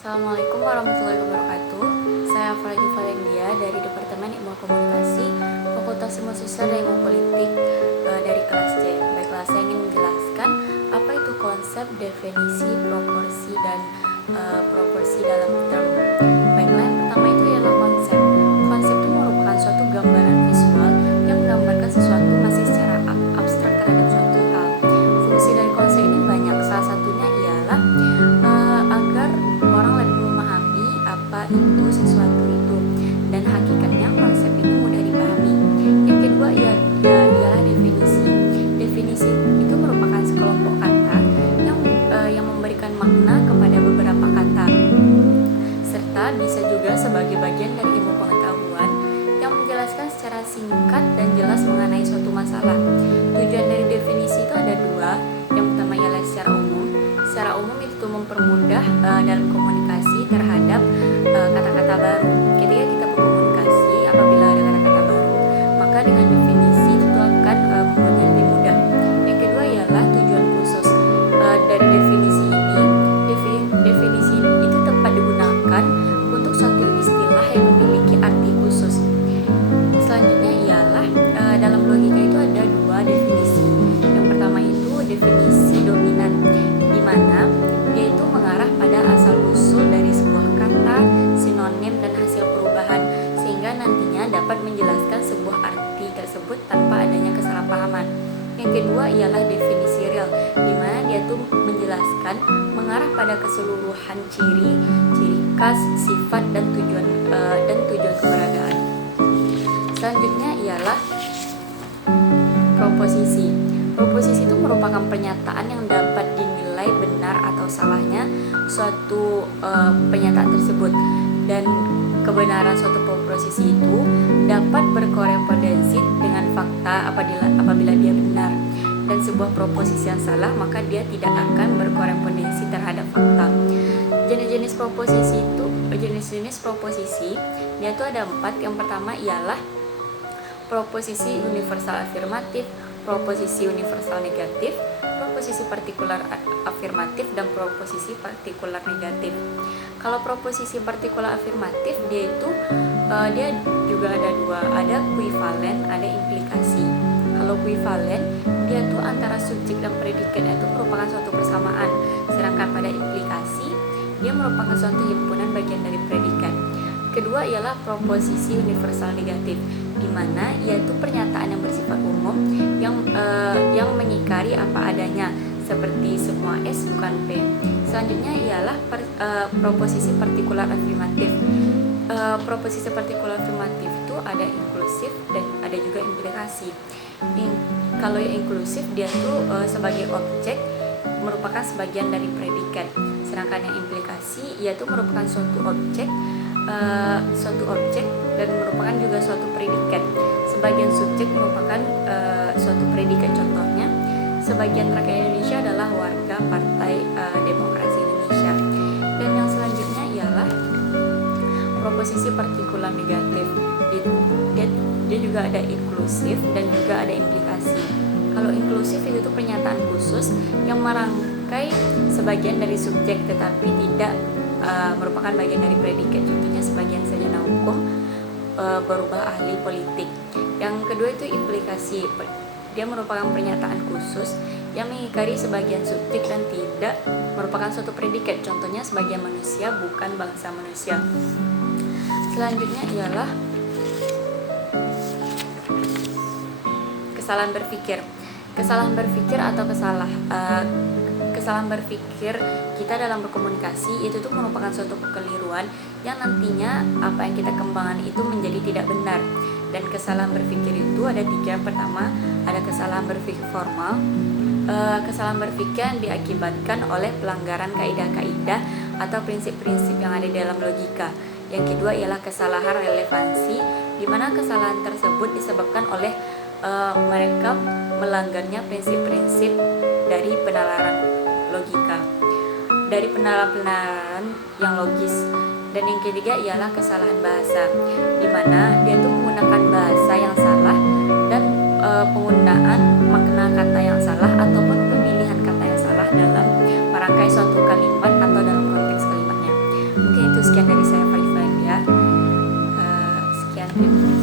Assalamualaikum warahmatullahi wabarakatuh. Saya Faraji Valendia dari Departemen Ilmu Komunikasi, Fakultas Ilmu Sosial dan Ilmu Politik dari kelas C. Baiklah, saya ingin menjelaskan apa itu konsep, definisi, proporsi, dan proporsi dalam term. Baiklah, yang pertama itu ialah konsep. Konsep itu merupakan suatu gambaran visual yang menggambarkan sesuatu masih secara abstrak terhadap suatu hal. Fungsi dari konsep ini banyak. Salah satunya ialah agar orang lebih memahami apa itu sesuatu itu, dan hakikatnya konsep ini mudah dipahami. Yang kedua ialah definisi. Definisi itu merupakan sekelompok kata yang memberikan makna kepada beberapa kata, serta bisa juga sebagai bagian dari ilmu pengetahuan yang menjelaskan secara singkat dan jelas mengenai suatu masalah. Tujuan dari definisi itu ada dua. Yang pertama ialah secara umum. Secara umum itu mempermudah dalam komunikasi terhadap kata-kata baru. Ketika kita berkomunikasi, apabila ada kata-kata baru, maka dengan definisi itu akan membuatnya lebih mudah. Yang kedua ialah tujuan khusus. Dari definisi ini, definisi itu tepat digunakan untuk suatu istilah yang memiliki arti khusus. Selanjutnya ialah dalam logika itu ada dua definisi. Yang pertama itu definisi dominan, di mana dia itu mengarah pada asal-usul dari sebuah kata, sinonim, dan hasil perubahan, sehingga nantinya dapat menjelaskan sebuah arti tersebut tanpa adanya kesalahpahaman. Yang kedua ialah definisi real, di mana dia tuh menjelaskan mengarah pada keseluruhan ciri khas, sifat, dan tujuan keberadaan. Selanjutnya ialah proposisi. Proposisi itu merupakan pernyataan yang dapat dinilai benar atau salahnya suatu pernyataan tersebut, dan kebenaran suatu proposisi itu dapat berkorespondensi dengan fakta apabila dia benar, dan sebuah proposisi yang salah maka dia tidak akan berkorespondensi terhadap fakta. Jenis-jenis proposisi dia itu ada 4. Yang pertama ialah proposisi universal afirmatif, proposisi universal negatif, proposisi partikular afirmatif, dan proposisi partikular negatif. Kalau proposisi partikular afirmatif dia juga ada dua, ada kuivalen, ada implikasi. Kalau kuivalen dia tuh antara subjek dan predikat itu merupakan suatu persamaan, sedangkan pada implikasi dia merupakan suatu himpunan bagian dari predikat. Kedua ialah proposisi universal negatif, di mana yaitu pernyataan yang bersifat umum yang mengingkari apa adanya, seperti semua S bukan P. Selanjutnya ialah proposisi partikular afirmatif. Proposisi partikular afirmatif itu ada inklusif dan ada juga implikasi. Kalau yang inklusif dia tuh sebagai objek merupakan sebagian dari predikat, sedangkan yang implikasi yaitu merupakan suatu objek dan merupakan juga suatu predikat. Sebagian subjek merupakan suatu predikat. Contohnya, sebagian rakyat Indonesia adalah warga Partai Demokrasi Indonesia. Dan yang selanjutnya ialah proposisi partikular negatif. Dia juga ada inklusif dan juga ada implikasi. Kalau inklusif itu pernyataan khusus yang merangkai sebagian dari subjek tetapi tidak merupakan bagian dari predikat. Contohnya sebagian sarjana hukum berubah ahli politik. Yang kedua itu implikasi. Dia merupakan pernyataan khusus yang mengingkari sebagian subjek dan tidak merupakan suatu predikat. Contohnya sebagian manusia bukan bangsa manusia. Selanjutnya ialah kesalahan berpikir. Kesalahan berpikir kita dalam berkomunikasi itu tuh merupakan suatu kekeliruan yang nantinya apa yang kita kembangkan itu menjadi tidak benar. Dan kesalahan berpikir itu ada 3. Yang pertama ada kesalahan berpikir formal. Kesalahan berpikir yang diakibatkan oleh pelanggaran kaidah-kaidah atau prinsip-prinsip yang ada di dalam logika. Yang kedua ialah kesalahan relevansi, di mana kesalahan tersebut disebabkan oleh mereka melanggarnya prinsip-prinsip dari penalaran logika, dari penalaran yang logis. Dan yang ketiga ialah kesalahan bahasa, di mana dia tuh menggunakan bahasa yang salah dan penggunaan makna kata yang salah ataupun pemilihan kata yang salah dalam merangkai suatu kalimat atau dalam konteks kalimatnya. Sekian dari saya Falifa India. Sekian.